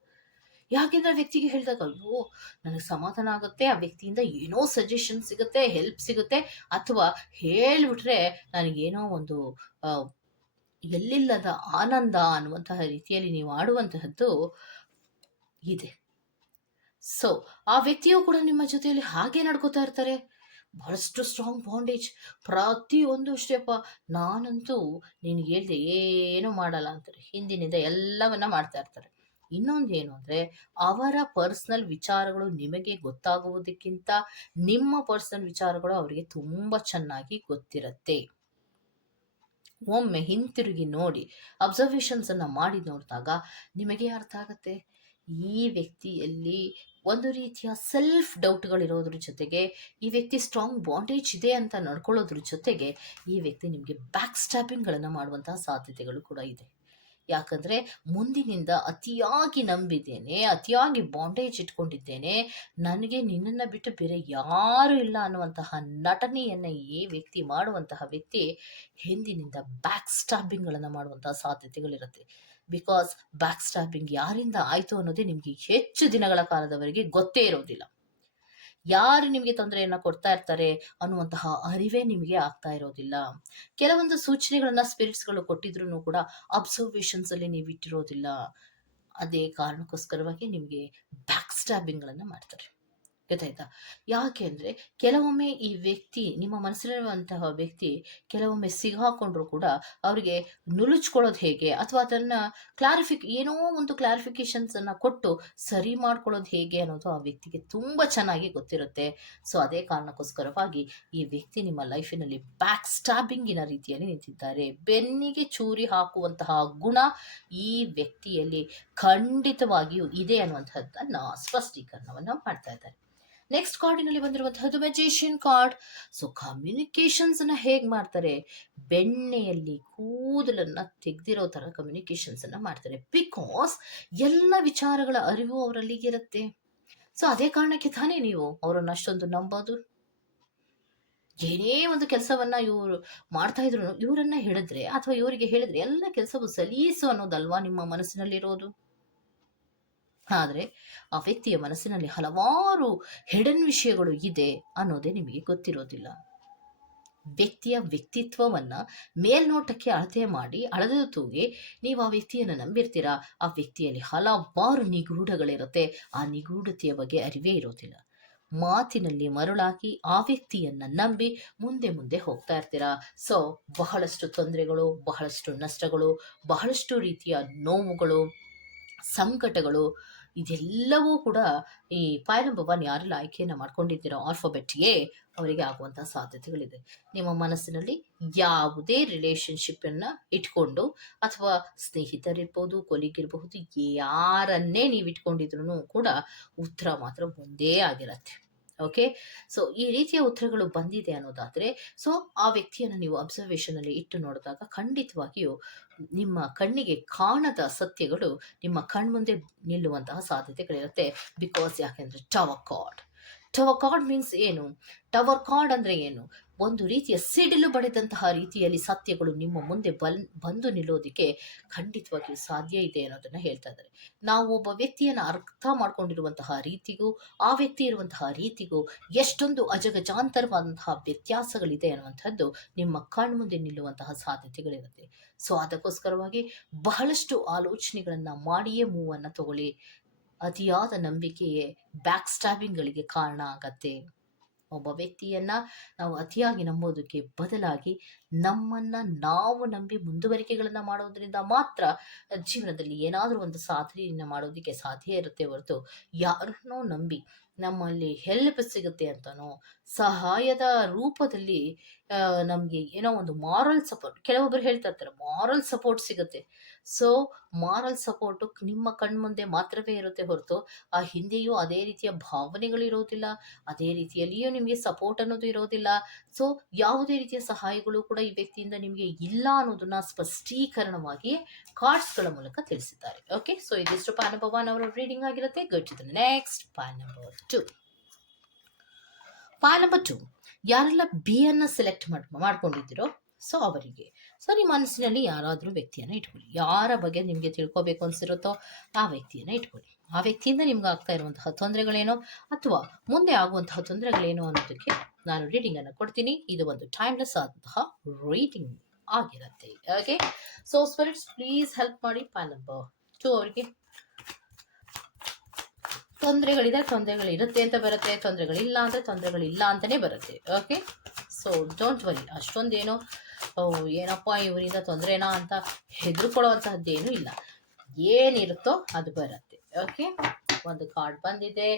ಯಾಕೆಂದ್ರೆ ಆ ವ್ಯಕ್ತಿಗೆ ಹೇಳಿದಾಗ, ಅಯ್ಯೋ, ನನಗೆ ಸಮಾಧಾನ ಆಗುತ್ತೆ, ಆ ವ್ಯಕ್ತಿಯಿಂದ ಏನೋ ಸಜೆಷನ್ ಸಿಗುತ್ತೆ ಹೆಲ್ಪ್ ಸಿಗುತ್ತೆ, ಅಥವಾ ಹೇಳ್ಬಿಟ್ರೆ ನನಗೇನೋ ಒಂದು ಎಲ್ಲಿಲ್ಲದ ಆನಂದ ಅನ್ನುವಂತಹ ರೀತಿಯಲ್ಲಿ ನೀವು ಆಡುವಂತಹದ್ದು ಇದೆ. ಸೊ ಆ ವ್ಯಕ್ತಿಯು ಕೂಡ ನಿಮ್ಮ ಜೊತೆಯಲ್ಲಿ ಹಾಗೆ ನಡ್ಕೋತಾ ಇರ್ತಾರೆ. ಬಹಳಷ್ಟು ಸ್ಟ್ರಾಂಗ್ ಬಾಂಡೇಜ್ ಪ್ರತಿಯೊಂದು ಅಷ್ಟೇಪ್ಪ ನಾನಂತೂ ನೀನು ಹೇಳಿದೆ ಏನು ಮಾಡಲ್ಲ ಅಂತಾರೆ. ಹಿಂದಿನಿಂದ ಎಲ್ಲವನ್ನ ಮಾಡ್ತಾ ಇರ್ತಾರೆ. ಇನ್ನೊಂದು ಏನು ಅಂದರೆ, ಅವರ ಪರ್ಸ್ನಲ್ ವಿಚಾರಗಳು ನಿಮಗೆ ಗೊತ್ತಾಗುವುದಕ್ಕಿಂತ ನಿಮ್ಮ ಪರ್ಸ್ನಲ್ ವಿಚಾರಗಳು ಅವರಿಗೆ ತುಂಬ ಚೆನ್ನಾಗಿ ಗೊತ್ತಿರುತ್ತೆ. ಒಮ್ಮೆ ಹಿಂತಿರುಗಿ ನೋಡಿ ಅಬ್ಸರ್ವೇಷನ್ಸನ್ನು ಮಾಡಿ ನೋಡಿದಾಗ ನಿಮಗೆ ಅರ್ಥ ಆಗುತ್ತೆ. ಈ ವ್ಯಕ್ತಿಯಲ್ಲಿ ಒಂದು ರೀತಿಯ ಸೆಲ್ಫ್ ಡೌಟ್ಗಳಿರೋದ್ರ ಜೊತೆಗೆ, ಈ ವ್ಯಕ್ತಿ ಸ್ಟ್ರಾಂಗ್ ಬಾಂಡೇಜ್ ಇದೆ ಅಂತ ನಡ್ಕೊಳ್ಳೋದ್ರ ಜೊತೆಗೆ ಈ ವ್ಯಕ್ತಿ ನಿಮಗೆ ಬ್ಯಾಕ್ ಸ್ಟ್ಯಾಪಿಂಗ್ಗಳನ್ನು ಮಾಡುವಂತಹ ಸಾಧ್ಯತೆಗಳು ಕೂಡ ಇದೆ. ಯಾಕಂದರೆ ಮುಂದಿನಿಂದ ಅತಿಯಾಗಿ ನಂಬಿದ್ದೇನೆ, ಅತಿಯಾಗಿ ಬಾಂಡೇಜ್ ಇಟ್ಕೊಂಡಿದ್ದೇನೆ, ನನಗೆ ನಿನ್ನನ್ನು ಬಿಟ್ಟು ಬೇರೆ ಯಾರು ಇಲ್ಲ ಅನ್ನುವಂತಹ ನಟನೆಯನ್ನು ಈ ವ್ಯಕ್ತಿ ಮಾಡುವಂತಹ ವ್ಯಕ್ತಿ, ಹಿಂದಿನಿಂದ ಬ್ಯಾಕ್ ಸ್ಟಾಬಿಂಗ್ಗಳನ್ನು ಮಾಡುವಂತಹ ಸಾಧ್ಯತೆಗಳಿರುತ್ತೆ. ಬಿಕಾಸ್ ಬ್ಯಾಕ್ ಸ್ಟ್ಯಾಪಿಂಗ್ ಯಾರಿಂದ ಆಯಿತು ಅನ್ನೋದೇ ನಿಮಗೆ ಹೆಚ್ಚು ದಿನಗಳ ಕಾಲದವರೆಗೆ ಗೊತ್ತೇ ಇರೋದಿಲ್ಲ. ಯಾರು ನಿಮಗೆ ತೊಂದರೆಯನ್ನು ಕೊಡ್ತಾ ಇರ್ತಾರೆ ಅನ್ನುವಂತಹ ಅರಿವೇ ನಿಮಗೆ ಆಗ್ತಾ ಇರೋದಿಲ್ಲ. ಕೆಲವೊಂದು ಸೂಚನೆಗಳನ್ನ ಸ್ಪಿರಿಟ್ಸ್ಗಳು ಕೊಟ್ಟಿದ್ರು ಕೂಡ ಅಬ್ಸರ್ವೇಷನ್ಸ್ ಅಲ್ಲಿ ನೀವು ಇಟ್ಟಿರೋದಿಲ್ಲ ಅದೇ ಕಾರಣಕ್ಕೋಸ್ಕರವಾಗಿ ನಿಮಗೆ ಬ್ಯಾಕ್ ಸ್ಟ್ಯಾಬಿಂಗ್ಗಳನ್ನು ಮಾಡ್ತಾರೆ. ಗೊತ್ತಾಯ್ತಾ? ಯಾಕೆ ಅಂದರೆ ಕೆಲವೊಮ್ಮೆ ಈ ವ್ಯಕ್ತಿ, ನಿಮ್ಮ ಮನಸ್ಸಲ್ಲಿರುವಂತಹ ವ್ಯಕ್ತಿ ಕೆಲವೊಮ್ಮೆ ಸಿಗಾಕೊಂಡ್ರು ಕೂಡ ಅವರಿಗೆ ನುಲುಚ್ಕೊಳ್ಳೋದು ಹೇಗೆ ಅಥವಾ ಅದನ್ನ ಕ್ಲಾರಿಫಿಕ್ ಏನೋ ಒಂದು ಕ್ಲಾರಿಫಿಕೇಶನ್ಸನ್ನು ಕೊಟ್ಟು ಸರಿ ಮಾಡ್ಕೊಳ್ಳೋದು ಹೇಗೆ ಅನ್ನೋದು ಆ ವ್ಯಕ್ತಿಗೆ ತುಂಬ ಚೆನ್ನಾಗಿ ಗೊತ್ತಿರುತ್ತೆ. ಸೊ ಅದೇ ಕಾರಣಕ್ಕೋಸ್ಕರವಾಗಿ ಈ ವ್ಯಕ್ತಿ ನಿಮ್ಮ ಲೈಫಿನಲ್ಲಿ ಬ್ಯಾಕ್ ಸ್ಟಾಬಿಂಗಿನ ರೀತಿಯಲ್ಲಿ ನಿಂತಿದ್ದಾರೆ. ಬೆನ್ನಿಗೆ ಚೂರಿ ಹಾಕುವಂತಹ ಗುಣ ಈ ವ್ಯಕ್ತಿಯಲ್ಲಿ ಖಂಡಿತವಾಗಿಯೂ ಇದೆ ಅನ್ನುವಂಥದ್ದನ್ನು ಸ್ಪಷ್ಟೀಕರಣವನ್ನು ಮಾಡ್ತಾ ಇದ್ದಾರೆ. ನೆಕ್ಸ್ಟ್ ಕಾರ್ಡಿನಲ್ಲಿ ಬಂದಿರುವಂತಹದ್ದು ಮೆಜಿಷಿಯನ್ ಕಾರ್ಡ್ ಸೊ ಕಮ್ಯುನಿಕೇಶನ್ಸ್ ಅನ್ನ ಹೇಗೆ ಮಾಡ್ತಾರೆ? ಬೆಣ್ಣೆಯಲ್ಲಿ ಕೂದಲನ್ನ ತೆಗೆದಿರೋ ತರ ಕಮ್ಯುನಿಕೇಶನ್ಸ್ ಅನ್ನ ಮಾಡ್ತಾರೆ. ಬಿಕಾಸ್ ಎಲ್ಲ ವಿಚಾರಗಳ ಅರಿವು ಅವರಲ್ಲಿ ಇರುತ್ತೆ. ಸೊ ಅದೇ ಕಾರಣಕ್ಕೆ ತಾನೇ ನೀವು ಅವರನ್ನು ಅಷ್ಟೊಂದು ನಂಬೋದು. ಏನೇ ಒಂದು ಕೆಲಸವನ್ನ ಇವರು ಮಾಡ್ತಾ ಇದ್ರು ಇವರನ್ನ ಹೇಳಿದ್ರೆ ಅಥವಾ ಇವರಿಗೆ ಹೇಳಿದ್ರೆ ಎಲ್ಲ ಕೆಲಸವೂ ಸಲೀಸು ಅನ್ನೋದಲ್ವಾ ನಿಮ್ಮ ಮನಸ್ಸಿನಲ್ಲಿರೋದು? ಆದರೆ ಆ ವ್ಯಕ್ತಿಯ ಮನಸ್ಸಿನಲ್ಲಿ ಹಲವಾರು ಹೆಡನ್ ವಿಷಯಗಳು ಇದೆ ಅನ್ನೋದೇ ನಿಮಗೆ ಗೊತ್ತಿರೋದಿಲ್ಲ. ವ್ಯಕ್ತಿಯ ವ್ಯಕ್ತಿತ್ವವನ್ನ ಮೇಲ್ನೋಟಕ್ಕೆ ಅಳತೆ ಮಾಡಿ, ಅಳದು ತೂಗಿ ನೀವು ಆ ವ್ಯಕ್ತಿಯನ್ನು ನಂಬಿರ್ತೀರಾ? ಆ ವ್ಯಕ್ತಿಯಲ್ಲಿ ಹಲವಾರು ನಿಗೂಢಗಳಿರುತ್ತೆ. ಆ ನಿಗೂಢತೆಯ ಬಗ್ಗೆ ಅರಿವೇ ಇರೋದಿಲ್ಲ. ಮಾತಿನಲ್ಲಿ ಮರುಳಾಗಿ ಆ ವ್ಯಕ್ತಿಯನ್ನ ನಂಬಿ ಮುಂದೆ ಮುಂದೆ ಹೋಗ್ತಾ ಇರ್ತೀರಾ? ಸೊ ಬಹಳಷ್ಟು ತೊಂದರೆಗಳು, ಬಹಳಷ್ಟು ನಷ್ಟಗಳು, ಬಹಳಷ್ಟು ರೀತಿಯ ನೋವುಗಳು, ಸಂಕಟಗಳು ಇದೆಲ್ಲವೂ ಕೂಡ ಈ ಒನ್ ಯಾರೆಲ್ಲ ಆಯ್ಕೆಯನ್ನು ಮಾಡ್ಕೊಂಡಿದ್ದೀರೋ ಆಲ್ಫಾಬೆಟ್ ಎ ಅವರಿಗೆ ಆಗುವಂತಹ ಸಾಧ್ಯತೆಗಳಿದೆ. ನಿಮ್ಮ ಮನಸ್ಸಿನಲ್ಲಿ ಯಾವುದೇ ರಿಲೇಶನ್ಶಿಪ್ಪನ್ನು ಇಟ್ಕೊಂಡು ಅಥವಾ ಸ್ನೇಹಿತರಿರ್ಬೋದು ಕೊಲಿಗಿರಬಹುದು ಯಾರನ್ನೇ ನೀವು ಇಟ್ಕೊಂಡಿದ್ರು ಕೂಡ ಉತ್ತರ ಮಾತ್ರ ಒಂದೇ ಆಗಿರತ್ತೆ. ಓಕೆ ಸೊ ಈ ರೀತಿಯ ಉತ್ತರಗಳು ಬಂದಿದೆ ಅನ್ನೋದಾದರೆ ಸೊ ಆ ವ್ಯಕ್ತಿಯನ್ನು ನೀವು ಅಬ್ಸರ್ವೇಷನಲ್ಲಿ ಇಟ್ಟು ನೋಡಿದಾಗ ಖಂಡಿತವಾಗಿಯೂ ನಿಮ್ಮ ಕಣ್ಣಿಗೆ ಕಾಣದ ಸತ್ಯಗಳು ನಿಮ್ಮ ಕಣ್ಮುಂದೆ ನಿಲ್ಲುವಂತಹ ಸಾಧ್ಯತೆಗಳಿರುತ್ತೆ ಬಿಕಾಸ್ ಯಾಕೆಂದರೆ tower card tower card means ಏನು? ಟವರ್ ಕಾರ್ಡ್ ಅಂದರೆ ಏನು? ಒಂದು ರೀತಿಯ ಸಿಡಿಲು ಬಡಿದಂತಹ ರೀತಿಯಲ್ಲಿ ಸತ್ಯಗಳು ನಿಮ್ಮ ಮುಂದೆ ಬಲ್, ಬಂದು ನಿಲ್ಲೋದಕ್ಕೆ ಖಂಡಿತವಾಗಿಯೂ ಸಾಧ್ಯ ಇದೆ ಅನ್ನೋದನ್ನು ಹೇಳ್ತಾ ಇದ್ದಾರೆ. ನಾವು ಒಬ್ಬ ವ್ಯಕ್ತಿಯನ್ನು ಅರ್ಥ ಮಾಡ್ಕೊಂಡಿರುವಂತಹ ರೀತಿಗೂ, ಆ ವ್ಯಕ್ತಿ ಇರುವಂತಹ ರೀತಿಗೂ ಎಷ್ಟೊಂದು ಅಜಗಜಾಂತರವಾದಂತಹ ವ್ಯತ್ಯಾಸಗಳಿದೆ ಅನ್ನುವಂಥದ್ದು ನಿಮ್ಮ ಕಣ್ಮುಂದೆ ನಿಲ್ಲುವಂತಹ ಸಾಧ್ಯತೆಗಳಿರುತ್ತೆ. ಸೊ, ಅದಕ್ಕೋಸ್ಕರವಾಗಿ ಬಹಳಷ್ಟು ಆಲೋಚನೆಗಳನ್ನು ಮಾಡಿಯೇ ಮೂವನ್ನು ತಗೊಳ್ಳಿ. ಅತಿಯಾದ ನಂಬಿಕೆಯೇ ಬ್ಯಾಕ್ ಸ್ಟ್ಯಾಬಿಂಗ್ಗಳಿಗೆ ಕಾರಣ ಆಗತ್ತೆ. ಒಬ್ಬ ವ್ಯಕ್ತಿಯನ್ನ ನಾವು ಅತಿಯಾಗಿ ನಂಬೋದಕ್ಕೆ ಬದಲಾಗಿ ನಮ್ಮನ್ನ ನಾವು ನಂಬಿ ಮುಂದುವರಿಕೆಗಳನ್ನ ಮಾಡೋದ್ರಿಂದ ಮಾತ್ರ ಜೀವನದಲ್ಲಿ ಏನಾದರೂ ಒಂದು ಸಾಧನೆಯನ್ನ ಮಾಡೋದಕ್ಕೆ ಸಾಧ್ಯ ಇರುತ್ತೆ ಹೊರತು ಯಾರನ್ನೋ ನಂಬಿ ನಮ್ಮಲ್ಲಿ ಹೆಲ್ಪ್ ಸಿಗುತ್ತೆ ಅಂತನೋ, ಸಹಾಯದ ರೂಪದಲ್ಲಿ ನಮಗೆ ಏನೋ ಒಂದು ಮಾರಲ್ ಸಪೋರ್ಟ್ ಕೆಲವೊಬ್ಬರು ಹೇಳ್ತಾ ಇರ್ತಾರೆ ಮಾರಲ್ ಸಪೋರ್ಟ್ ಸಿಗುತ್ತೆ. ಸೊ ಮಾರಲ್ ಸಪೋರ್ಟು ನಿಮ್ಮ ಕಣ್ಮುಂದೆ ಮಾತ್ರವೇ ಇರುತ್ತೆ ಹೊರತು, ಆ ಹಿಂದೆಯೂ ಅದೇ ರೀತಿಯ ಭಾವನೆಗಳಿರೋದಿಲ್ಲ ಅದೇ ರೀತಿಯಲ್ಲಿಯೂ ನಿಮಗೆ ಸಪೋರ್ಟ್ ಅನ್ನೋದು ಇರೋದಿಲ್ಲ. ಸೊ ಯಾವುದೇ ರೀತಿಯ ಸಹಾಯಗಳು ಕೂಡ ಈ ವ್ಯಕ್ತಿಯಿಂದ ನಿಮಗೆ ಇಲ್ಲ ಅನ್ನೋದನ್ನ ಸ್ಪಷ್ಟೀಕರಣವಾಗಿ ಕಾರ್ಡ್ಸ್ಗಳ ಮೂಲಕ ತಿಳಿಸಿದ್ದಾರೆ. ಓಕೆ ಸೊ ಇದಿಷ್ಟು ಪಾನ್ ಭವಾನ್ ಅವರ ರೀಡಿಂಗ್ ಆಗಿರುತ್ತೆ. ಗಟ್ next pile number two pile number two ಯಾರೆಲ್ಲ ಬಿ ಅನ್ನ ಸೆಲೆಕ್ಟ್ ಮಾಡ್ ಮಾಡ್ಕೊಂಡಿದ್ದೀರೋ ಸೊ ಅವರಿಗೆ. ಸೊ ನಿಮ್ಮ ಮನಸ್ಸಿನಲ್ಲಿ ಯಾರಾದರೂ ವ್ಯಕ್ತಿಯನ್ನು ಇಟ್ಕೊಳ್ಳಿ. ಯಾರ ಬಗ್ಗೆ ನಿಮಗೆ ತಿಳ್ಕೊಬೇಕು ಅನಿಸಿರುತ್ತೋ ಆ ವ್ಯಕ್ತಿಯನ್ನು ಇಟ್ಕೊಳ್ಳಿ. ಆ ವ್ಯಕ್ತಿಯಿಂದ ನಿಮ್ಗೆ ಆಗ್ತಾ ಇರುವಂತಹ ತೊಂದರೆಗಳೇನೋ ಅಥವಾ ಮುಂದೆ ಆಗುವಂತಹ ತೊಂದರೆಗಳೇನೋ ಅನ್ನೋದಕ್ಕೆ ನಾನು ರೀಡಿಂಗ್ ಅನ್ನು ಕೊಡ್ತೀನಿ. ಇದು ಒಂದು ಟೈಮ್ಲೆಸ್ ಆದಂತಹ ರೀಡಿಂಗ್ ಆಗಿರುತ್ತೆ. Okay? So spirits please help ಮಾಡಿ ಪ್ಯಾನ್ ನಂಬರ್ ಟು ಅವರಿಗೆ. ತೊಂದರೆಗಳಿದೆ, ತೊಂದರೆಗಳಿರುತ್ತೆ ಅಂತ ಬರುತ್ತೆ. ತೊಂದರೆಗಳಿಲ್ಲ ಅಂದರೆ ತೊಂದರೆಗಳಿಲ್ಲ ಅಂತಲೇ ಬರುತ್ತೆ. ಓಕೆ? ಸೊ ಡೋಂಟ್ ವರಿ ಅಷ್ಟೊಂದೇನೋ ಏನಪ್ಪ ಇವರಿಂದ ತೊಂದರೆನಾ ಅಂತ ಹೆದರ್ಕೊಳ್ಳೋ ಅಂತಹದ್ದೇನೂ ಇಲ್ಲ ಏನಿರುತ್ತೋ ಅದು ಬರುತ್ತೆ ಓಕೆ ಒಂದು ಕಾರ್ಡ್ ಬಂದಿದೆ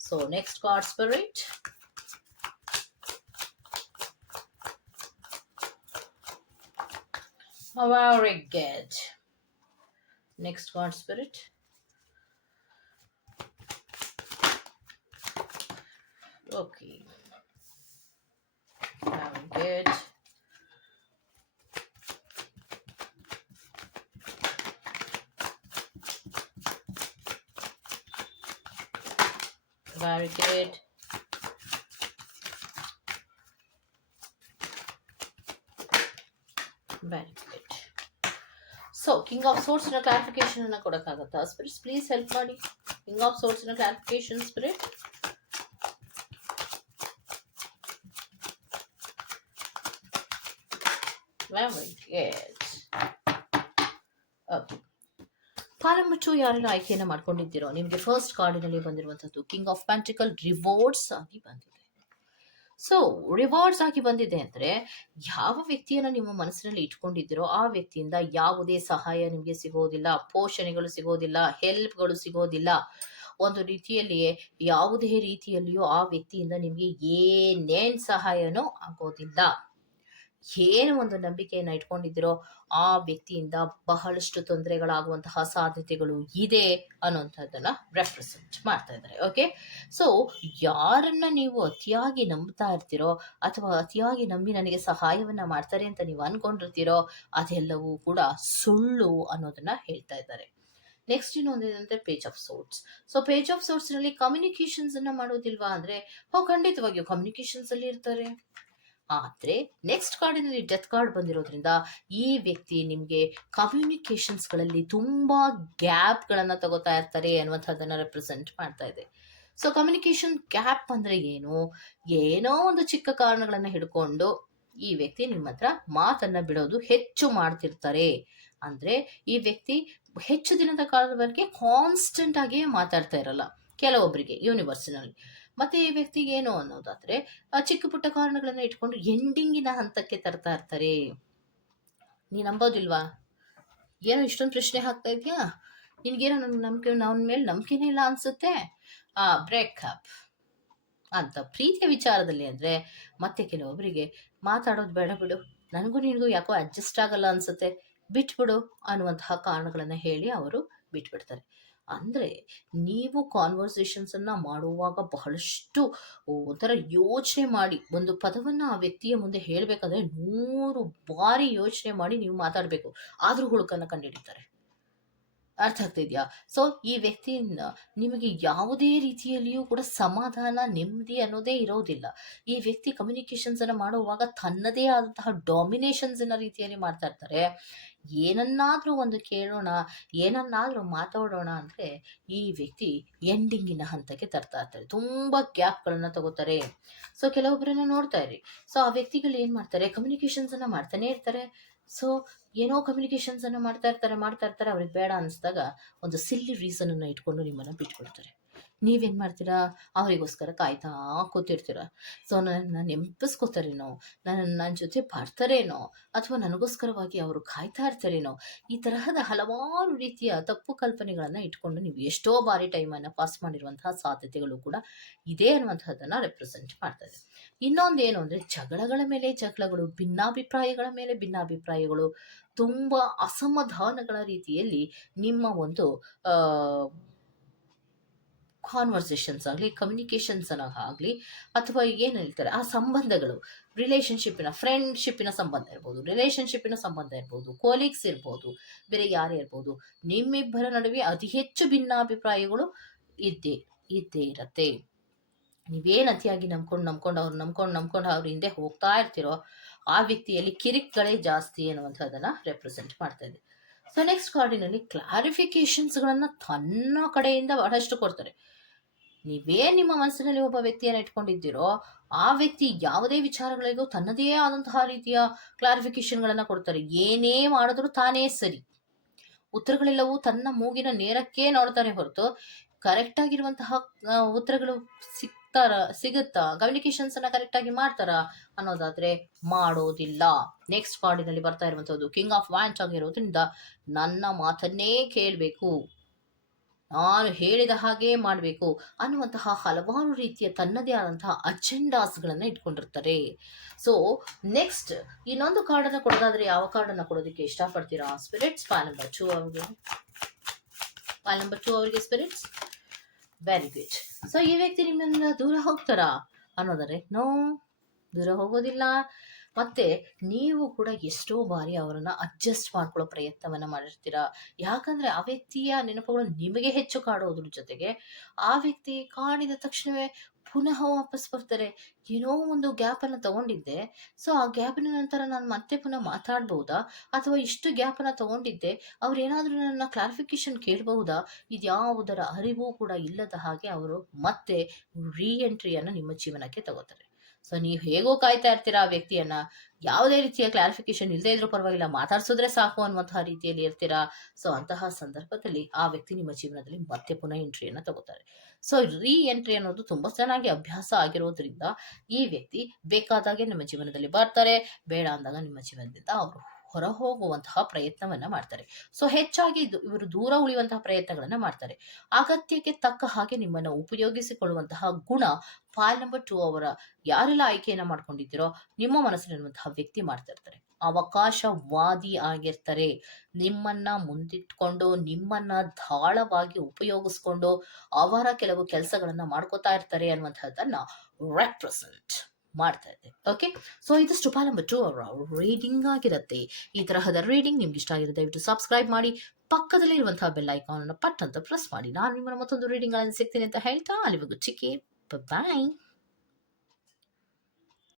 so next card spirit Very good. Next card Spirit. Okay Very. Very good. Very good. So king of ಸೋರ್ಸ್ನ clarification ಅನ್ನ ಕೊಡೋಕ್ಕಾಗತ್ತಾ? ಸ್ಪಿರಿಟ್ಸ್ ಪ್ಲೀಸ್ ಹೆಲ್ಪ್ ಮಾಡಿ. King of ಸೋರ್ಸ್ನ clarification spirit very good okay ಪಾಲಂಬಟ್ಟು ಯಾರೆಲ್ಲ ಆಯ್ಕೆಯನ್ನು ಮಾಡ್ಕೊಂಡಿದ್ದೀರೋ, ನಿಮಗೆ first ಕಾರ್ಡಿನಲ್ಲಿ ಬಂದಿರುವಂಥದ್ದು king of ಪ್ಯಾಂಟಿಕಲ್ rewards ಆಗಿ ಬಂದಿದೆ. ಸೊ ರಿವಾರ್ಡ್ಸ್ ಆಗಿ ಬಂದಿದೆ ಅಂದರೆ ಯಾವ ವ್ಯಕ್ತಿಯನ್ನು ನಿಮ್ಮ ಮನಸ್ಸಿನಲ್ಲಿ ಇಟ್ಕೊಂಡಿದ್ದೀರೋ, ಆ ವ್ಯಕ್ತಿಯಿಂದ ಯಾವುದೇ ಸಹಾಯ ನಿಮಗೆ ಸಿಗೋದಿಲ್ಲ, ಪೋಷಣೆಗಳು ಸಿಗೋದಿಲ್ಲ ಹೆಲ್ಪ್ಗಳು ಸಿಗೋದಿಲ್ಲ. ಒಂದು ರೀತಿಯಲ್ಲಿಯೇ ಯಾವುದೇ ರೀತಿಯಲ್ಲಿಯೂ ಆ ವ್ಯಕ್ತಿಯಿಂದ ನಿಮಗೆ ಏನೇನು ಸಹಾಯನೂ ಆಗೋದಿಲ್ಲ. ಏನು ಒಂದು ನಂಬಿಕೆಯನ್ನು ಇಟ್ಕೊಂಡಿದ್ದೀರೋ ಆ ವ್ಯಕ್ತಿಯಿಂದ ಬಹಳಷ್ಟು ತೊಂದರೆಗಳಾಗುವಂತಹ ಸಾಧ್ಯತೆಗಳು ಇದೆ ಅನ್ನೋಂಥದ್ದನ್ನ ರೆಪ್ರೆಸೆಂಟ್ ಮಾಡ್ತಾ ಇದ್ದಾರೆ ಓಕೆ ಸೊ ಯಾರನ್ನ ನೀವು ಅತಿಯಾಗಿ ನಂಬ್ತಾ ಇರ್ತೀರೋ ಅಥವಾ ಅತಿಯಾಗಿ ನಂಬಿ ನನಗೆ ಸಹಾಯವನ್ನ ಮಾಡ್ತಾರೆ ಅಂತ ನೀವು ಅನ್ಕೊಂಡಿರ್ತೀರೋ ಅದೆಲ್ಲವೂ ಕೂಡ ಸುಳ್ಳು ಅನ್ನೋದನ್ನ ಹೇಳ್ತಾ ಇದ್ದಾರೆ. Next ಇನ್ನೊಂದೇನಂದ್ರೆ page of swords so page of ಸೋರ್ಟ್ಸ್ನಲ್ಲಿ communications ಅನ್ನ ಮಾಡೋದಿಲ್ವಾ ಅಂದ್ರೆ, ಹೋ, ಖಂಡಿತವಾಗಿಯೂ ಕಮ್ಯುನಿಕೇಶನ್ಸ್ ಅಲ್ಲಿ ಇರ್ತಾರೆ. ಆದ್ರೆ ನೆಕ್ಸ್ಟ್ ಕಾರ್ಡಿನಲ್ಲಿ ಡೆತ್ ಕಾರ್ಡ್ ಬಂದಿರೋದ್ರಿಂದ ಈ ವ್ಯಕ್ತಿ ನಿಮಗೆ ತುಂಬಾ ಗ್ಯಾಪ್ಗಳನ್ನು ತಗೋತಾ ಇರ್ತಾರೆ ಅನ್ನುವಂಥದ್ದನ್ನ ರೆಪ್ರೆಸೆಂಟ್ ಮಾಡ್ತಾ ಇದೆ. ಸೊ ಕಮ್ಯುನಿಕೇಶನ್ ಗ್ಯಾಪ್ ಅಂದ್ರೆ ಏನು? ಏನೋ ಒಂದು ಚಿಕ್ಕ ಕಾರಣಗಳನ್ನ ಹಿಡ್ಕೊಂಡು ಈ ವ್ಯಕ್ತಿ ನಿಮ್ಮ ಹತ್ರ ಮಾತನ್ನ ಬಿಡೋದು ಹೆಚ್ಚು ಮಾಡ್ತಿರ್ತಾರೆ. ಅಂದ್ರೆ ಈ ವ್ಯಕ್ತಿ ಹೆಚ್ಚು ದಿನದ ಕಾಲದವರೆಗೆ ಕಾನ್ಸ್ಟೆಂಟ್ ಆಗಿ ಮಾತಾಡ್ತಾ ಇರಲ್ಲ. ಕೆಲವೊಬ್ಬರಿಗೆ ಯೂನಿವರ್ಸಿನಲ್ಲಿ ಮತ್ತೆ ಈ ವ್ಯಕ್ತಿಗೆ ಏನು ಅನ್ನೋದಾದ್ರೆ ಚಿಕ್ಕ ಪುಟ್ಟ ಕಾರಣಗಳನ್ನ ಇಟ್ಕೊಂಡು ಎಂಡಿಂಗಿನ ಹಂತಕ್ಕೆ ತರ್ತಾ ಇರ್ತಾರೆ. ನೀ ನಂಬೋದಿಲ್ವಾ? ಏನೋ ಇಷ್ಟೊಂದು ಪ್ರಶ್ನೆ ಹಾಕ್ತಾ ಇದೆಯಾ? ನಿನ್ಗೇನೋ ನನ್ ನಂಬಿಕೆ ಅವನ ಮೇಲೆ ನಂಬಿಕೆನೇ ಇಲ್ಲ ಅನ್ಸುತ್ತೆ? ಆ, ಬ್ರೇಕಪ್. ಅಂತ ಪ್ರೀತಿಯ ವಿಚಾರದಲ್ಲಿ ಅಂದ್ರೆ ಮತ್ತೆ ಕೆಲವೊಬ್ಬರಿಗೆ ಮಾತಾಡೋದು ಬೇಡ ಬಿಡು. ನನಗೂ ನಿನಗೂ ಯಾಕೋ ಅಡ್ಜಸ್ಟ್ ಆಗಲ್ಲ ಅನ್ಸುತ್ತೆ. ಬಿಟ್ಬಿಡು ಅನ್ನುವಂತಹ ಕಾರಣಗಳನ್ನ ಹೇಳಿ ಅವರು ಬಿಟ್ಬಿಡ್ತಾರೆ. ಅಂದ್ರೆ ನೀವು ಕಾನ್ವರ್ಸೇಷನ್ಸನ್ನು ಮಾಡುವಾಗ ಬಹಳಷ್ಟು ಒಂಥರ ಯೋಚನೆ ಮಾಡಿ, ಒಂದು ಪದವನ್ನ ಆ ವ್ಯಕ್ತಿಯ ಮುಂದೆ ಹೇಳ್ಬೇಕಾದ್ರೆ ನೂರು ಬಾರಿ ಯೋಚನೆ ಮಾಡಿ ನೀವು ಮಾತಾಡಬೇಕು. ಆದರೂ ಹುಡುಕನ್ನ ಕಂಡುಹಿಡಿತಾರೆ ಅರ್ಥ ಆಗ್ತಿದ್ಯಾ? ಸೊ ಈ ವ್ಯಕ್ತಿಯಿಂದ ನಿಮಗೆ ಯಾವುದೇ ರೀತಿಯಲ್ಲಿಯೂ ಕೂಡ ಸಮಾಧಾನ, ನೆಮ್ಮದಿ ಅನ್ನೋದೇ ಇರೋದಿಲ್ಲ. ಈ ವ್ಯಕ್ತಿ ಕಮ್ಯುನಿಕೇಷನ್ಸನ್ನು ಮಾಡುವಾಗ ತನ್ನದೇ ಆದಂತಹ ಡಾಮಿನೇಷನ್ಸ್ನ ರೀತಿಯಲ್ಲಿ ಮಾಡ್ತಾ ಇರ್ತಾರೆ. ಏನನ್ನಾದ್ರೂ ಒಂದು ಕೇಳೋಣ, ಏನನ್ನಾದರೂ ಮಾತಾಡೋಣ ಅಂದ್ರೆ ಈ ವ್ಯಕ್ತಿ ಎಂಡಿಂಗಿನ ಹಂತಕ್ಕೆ ತರ್ತಾ ಇರ್ತಾರೆ. ತುಂಬಾ ಗ್ಯಾಪ್ಗಳನ್ನು ತಗೋತಾರೆ. ಸೊ ಕೆಲವೊಬ್ಬರನ್ನ ನೋಡ್ತಾ ಇರಿ. ಸೊ ಆ ವ್ಯಕ್ತಿಗಳು ಏನು ಮಾಡ್ತಾರೆ? ಕಮ್ಯುನಿಕೇಷನ್ಸನ್ನು ಮಾಡ್ತಾನೆ ಇರ್ತಾರೆ. ಸೊ ಏನೋ ಕಮ್ಯುನಿಕೇಷನ್ಸನ್ನು ಮಾಡ್ತಾ ಇರ್ತಾರೆ ಮಾಡ್ತಾ ಇರ್ತಾರೆ. ಅವ್ರಿಗೆ ಬೇಡ ಅನಿಸಿದಾಗ ಒಂದು ಸಿಲ್ಲಿ ರೀಸನ್ ಅನ್ನ ಇಟ್ಕೊಂಡು ನಿಮ್ಮನ್ನ ಬಿಟ್ಕೊಡ್ತಾರೆ. ನೀವೇನ್ ಮಾಡ್ತೀರಾ? ಅವರಿಗೋಸ್ಕರ ಕಾಯ್ತಾ ಕೂತಿರ್ತೀರ. ಸೊ ನನ್ನ ನೆನಪಿಸ್ಕೋತಾರೇನೋ ನನ್ನ ನನ್ನ ಜೊತೆ ಬರ್ತಾರೇನೋ ಅಥವಾ ನನಗೋಸ್ಕರವಾಗಿ ಅವರು ಕಾಯ್ತಾ ಇರ್ತಾರೇನೋ? ಈ ತರಹದ ಹಲವಾರು ರೀತಿಯ ತಪ್ಪು ಕಲ್ಪನೆಗಳನ್ನು ಇಟ್ಕೊಂಡು ನೀವು ಎಷ್ಟೋ ಬಾರಿ ಟೈಮನ್ನು ಪಾಸ್ ಮಾಡಿರುವಂತಹ ಸಾಧ್ಯತೆಗಳು ಕೂಡ ಇದೆ ಅನ್ನುವಂಥದ್ದನ್ನು ರೆಪ್ರೆಸೆಂಟ್ ಮಾಡ್ತದೆ ಇನ್ನೊಂದು ಏನು ಅಂದರೆ ಜಗಳಗಳ ಮೇಲೆ ಜಗಳಗಳು, ಭಿನ್ನಾಭಿಪ್ರಾಯಗಳ ಮೇಲೆ ಭಿನ್ನಾಭಿಪ್ರಾಯಗಳು ತುಂಬಾ ಅಸಮಾಧಾನಗಳ ರೀತಿಯಲ್ಲಿ ನಿಮ್ಮ ಒಂದು ಕಾನ್ವರ್ಸೇಷನ್ಸ್ ಆಗಲಿ ಕಮ್ಯುನಿಕೇಷನ್ಸ್ ಆಗಲಿ ಅಥವಾ ಏನು ಹೇಳ್ತಾರೆ, ಆ ಸಂಬಂಧಗಳು ರಿಲೇಷನ್ಶಿಪ್ಪಿನ ಫ್ರೆಂಡ್ಶಿಪ್ಪಿನ ಸಂಬಂಧ ಇರ್ಬೋದು ರಿಲೇಷನ್ಶಿಪ್ಪಿನ ಸಂಬಂಧ ಇರ್ಬೋದು ಕೋಲೀಗ್ಸ್ ಇರ್ಬೋದು, ಬೇರೆ ಯಾರೇ ಇರ್ಬೋದು, ನಿಮ್ಮಿಬ್ಬರ ನಡುವೆ ಅತಿ ಹೆಚ್ಚು ಭಿನ್ನಾಭಿಪ್ರಾಯಗಳು ಇದ್ದೇ ಇದ್ದೇ ಇರತ್ತೆ. ನೀವೇನು ಅತಿಯಾಗಿ ನಂಬ್ಕೊಂಡು ನಂಬ್ಕೊಂಡು ಅವ್ರು, ನಂಬ್ಕೊಂಡು ನಂಬ್ಕೊಂಡು ಅವ್ರ ಹಿಂದೆ ಹೋಗ್ತಾ ಇರ್ತಿರೋ, ಆ ವ್ಯಕ್ತಿಯಲ್ಲಿ ಕಿರಿಕ್ಗಳೇ ಜಾಸ್ತಿ ಅನ್ನುವಂಥದ್ದನ್ನ ರೆಪ್ರೆಸೆಂಟ್ ಮಾಡ್ತಾ ಇದೆ. ಸೊ ನೆಕ್ಸ್ಟ್ ಕಾರ್ಡಿನಲ್ಲಿ ಕ್ಲಾರಿಫಿಕೇಶನ್ಸ್ಗಳನ್ನು ತನ್ನ ಕಡೆಯಿಂದ ಬಹಳಷ್ಟು ಕೊಡ್ತಾರೆ. ನೀವೇ ನಿಮ್ಮ ಮನಸ್ಸಿನಲ್ಲಿ ಒಬ್ಬ ವ್ಯಕ್ತಿಯನ್ನು ಇಟ್ಕೊಂಡಿದ್ದೀರೋ, ಆ ವ್ಯಕ್ತಿ ಯಾವುದೇ ವಿಚಾರಗಳಿಗೂ ತನ್ನದೇ ಆದಂತಹ ರೀತಿಯ ಕ್ಲಾರಿಫಿಕೇಶನ್ಗಳನ್ನು ಕೊಡ್ತಾರೆ. ಏನೇ ಮಾಡಿದ್ರು ತಾನೇ ಸರಿ. ಉತ್ತರಗಳೆಲ್ಲವೂ ತನ್ನ ಮೂಗಿನ ನೇರಕ್ಕೆ ನೋಡ್ತಾರೆ ಹೊರತು ಕರೆಕ್ಟ್ ಆಗಿರುವಂತಹ ಉತ್ತರಗಳು ಸಿಗ್ತಾರ ಸಿಗುತ್ತಾ? ಕಮ್ಯುನಿಕೇಶನ್ಸ್ ಅನ್ನ ಕರೆಕ್ಟ್ ಆಗಿ ಮಾಡ್ತಾರ? ಅನ್ನೋದಾದ್ರೆ ಮಾಡೋದಿಲ್ಲ. ನೆಕ್ಸ್ಟ್ ಕಾರ್ಡಿನಲ್ಲಿ ಬರ್ತಾ ಇರುವಂತದ್ದು ಕಿಂಗ್ ಆಫ್ ವ್ಯಾಂಚ್ ಆಗಿರೋದ್ರಿಂದ ನನ್ನ ಮಾತನ್ನೇ ಕೇಳಬೇಕು. ನಾನು ಹೇಳಿದ ಹಾಗೆ ಮಾಡಬೇಕು ಅನ್ನುವಂತಹ ಹಲವಾರು ರೀತಿಯ ತನ್ನದೇ ಆದಂತಹ ಅಜೆಂಡಾಸ್ಗಳನ್ನು ಇಟ್ಕೊಂಡಿರ್ತಾರೆ. ಸೊ ನೆಕ್ಸ್ಟ್ ಇನ್ನೊಂದು ಕಾರ್ಡನ್ನು ಕೊಡೋದಾದ್ರೆ ಯಾವ ಕಾರ್ಡನ್ನು ಕೊಡೋದಕ್ಕೆ ಇಷ್ಟಪಡ್ತೀರಾ? ಸ್ಪಿರಿಟ್ಸ್ ಪಾಲ್ ನಂಬರ್ ಟೂ ಅವ್ರಿಗೆ. ಪಾಲ್ ನಂಬರ್ ಟೂ ಅವರಿಗೆ ಸ್ಪಿರಿಟ್ಸ್ ವೆರಿ ಗುಡ್ ಸೊ ಈ ವ್ಯಕ್ತಿ ನಿಮ್ಮಿಂದ ದೂರ ಹೋಗ್ತಾರಾ? ಅನ್ನೋದಾರೆ ನೋ ದೂರ ಹೋಗೋದಿಲ್ಲ. ಮತ್ತೆ ನೀವು ಕೂಡ ಎಷ್ಟೋ ಬಾರಿ ಅವರನ್ನ ಅಡ್ಜಸ್ಟ್ ಮಾಡ್ಕೊಳ್ಳೋ ಪ್ರಯತ್ನವನ್ನ ಮಾಡಿರ್ತೀರಾ? ಯಾಕಂದ್ರೆ ಆ ವ್ಯಕ್ತಿಯ ನೆನಪುಗಳು ನಿಮಗೆ ಹೆಚ್ಚು ಕಾಡೋದ್ರ ಜೊತೆಗೆ ಆ ವ್ಯಕ್ತಿ ಕಾಡಿದ ತಕ್ಷಣವೇ ಪುನಃ ವಾಪಸ್ ಬರ್ತಾರೆ. ಏನೋ ಒಂದು ಗ್ಯಾಪ್ ಅನ್ನ ತಗೊಂಡಿದ್ದೆ. ಸೊ ಆ ಗ್ಯಾಪಿನ ನಂತರ ನಾನು ಮತ್ತೆ ಪುನಃ ಮಾತಾಡ್ಬಹುದಾ ಅಥವಾ ಇಷ್ಟು ಗ್ಯಾಪ್ ಅನ್ನ ತಗೊಂಡಿದ್ದೆ. ಅವ್ರು ಏನಾದ್ರೂ ನನ್ನ ಕ್ಲಾರಿಫಿಕೇಶನ್ ಕೇಳಬಹುದಾ? ಇದ್ಯಾವುದರ ಅರಿವು ಕೂಡ ಇಲ್ಲದ ಹಾಗೆ ಅವರು ಮತ್ತೆ ರೀ ಎಂಟ್ರಿಯನ್ನು ನಿಮ್ಮ ಜೀವನಕ್ಕೆ ತಗೋತಾರೆ. ಸೊ ನೀವು ಹೇಗೋ ಕಾಯ್ತಾ ಇರ್ತೀರಾ ಆ ವ್ಯಕ್ತಿಯನ್ನ? ಯಾವುದೇ ರೀತಿಯ ಕ್ಲಾರಿಫಿಕೇಶನ್ ಇಲ್ಲದೆ ಇದ್ರೂ ಪರವಾಗಿಲ್ಲ, ಮಾತಾಡ್ಸಿದ್ರೆ ಸಾಕು ಅನ್ನುವಂತಹ ರೀತಿಯಲ್ಲಿ ಇರ್ತೀರಾ? ಸೊ ಅಂತಹ ಸಂದರ್ಭದಲ್ಲಿ ಆ ವ್ಯಕ್ತಿ ನಿಮ್ಮ ಜೀವನದಲ್ಲಿ ಮತ್ತೆ ಪುನಃ ಎಂಟ್ರಿಯನ್ನ ತಗೋತಾರೆ. ಸೊ ರೀ ಎಂಟ್ರಿ ಅನ್ನೋದು ತುಂಬಾ ಚೆನ್ನಾಗಿ ಅಭ್ಯಾಸ ಆಗಿರೋದ್ರಿಂದ ಈ ವ್ಯಕ್ತಿ ಬೇಕಾದಾಗೆ ನಿಮ್ಮ ಜೀವನದಲ್ಲಿ ಬರ್ತಾರೆ. ಬೇಡ ಅಂದಾಗ ನಿಮ್ಮ ಜೀವನದಿಂದ ಅವರು ಹೊರ ಹೋಗುವಂತಹ ಪ್ರಯತ್ನವನ್ನ ಮಾಡ್ತಾರೆ. ಸೊ ಹೆಚ್ಚಾಗಿ ಇವರು ದೂರ ಉಳಿಯುವಂತಹ ಪ್ರಯತ್ನಗಳನ್ನ ಮಾಡ್ತಾರೆ. ಅಗತ್ಯಕ್ಕೆ ತಕ್ಕ ಹಾಗೆ ನಿಮ್ಮನ್ನ ಉಪಯೋಗಿಸಿಕೊಳ್ಳುವಂತಹ ಗುಣ ಫೈಲ್ ನಂಬರ್ ಟೂ ಅವರ ಯಾರೆಲ್ಲ ಆಯ್ಕೆಯನ್ನ ಮಾಡ್ಕೊಂಡಿದ್ದೀರೋ ನಿಮ್ಮ ಮನಸ್ಸಿನಲ್ಲಿರುವಂತಹ ವ್ಯಕ್ತಿ ಮಾಡ್ತಾ ಇರ್ತಾರೆ. ಅವಕಾಶವಾದಿ ಆಗಿರ್ತಾರೆ. ನಿಮ್ಮನ್ನ ಮುಂದಿಟ್ಕೊಂಡು, ನಿಮ್ಮನ್ನ ಧಾಳವಾಗಿ ಉಪಯೋಗಿಸ್ಕೊಂಡು ಅವರ ಕೆಲವು ಕೆಲಸಗಳನ್ನ ಮಾಡ್ಕೋತಾ ಇರ್ತಾರೆ ಅನ್ನುವಂಥದ್ದನ್ನ ರೆಪ್ರೆಸೆಂಟ್ ಮಾಡ್ತಾ ಇದೆ ಓಕೆ ಸೊ ಇದು ಸ್ಟುಪಾ ನಂಬರ್ ಟು ಅವರ ರೀಡಿಂಗ್ ಆಗಿರುತ್ತೆ. ಈ ತರಹದ ರೀಡಿಂಗ್ ನಿಮ್ಗೆ ಇಷ್ಟ ಆಗಿದೆ ದಯವಿಟ್ಟು ಸಬ್ಸ್ಕ್ರೈಬ್ ಮಾಡಿ. ಪಕ್ಕದಲ್ಲಿ ಇರುವಂತಹ ಬೆಲ್ ಐಕಾನ್ ಅನ್ನು ಪಟ್ ಅಂತ ಪ್ರೆಸ್ ಮಾಡಿ. ನಾನು ನಿಮ್ಮ ಮತ್ತೊಂದು ರೀಡಿಂಗ್ ಸಿಗ್ತೀನಿ ಅಂತ ಹೇಳ್ತಾ, ಅಲ್ಲಿವರೆಗೂ ಚಿಕ್ಕಿ ಬಾಯ್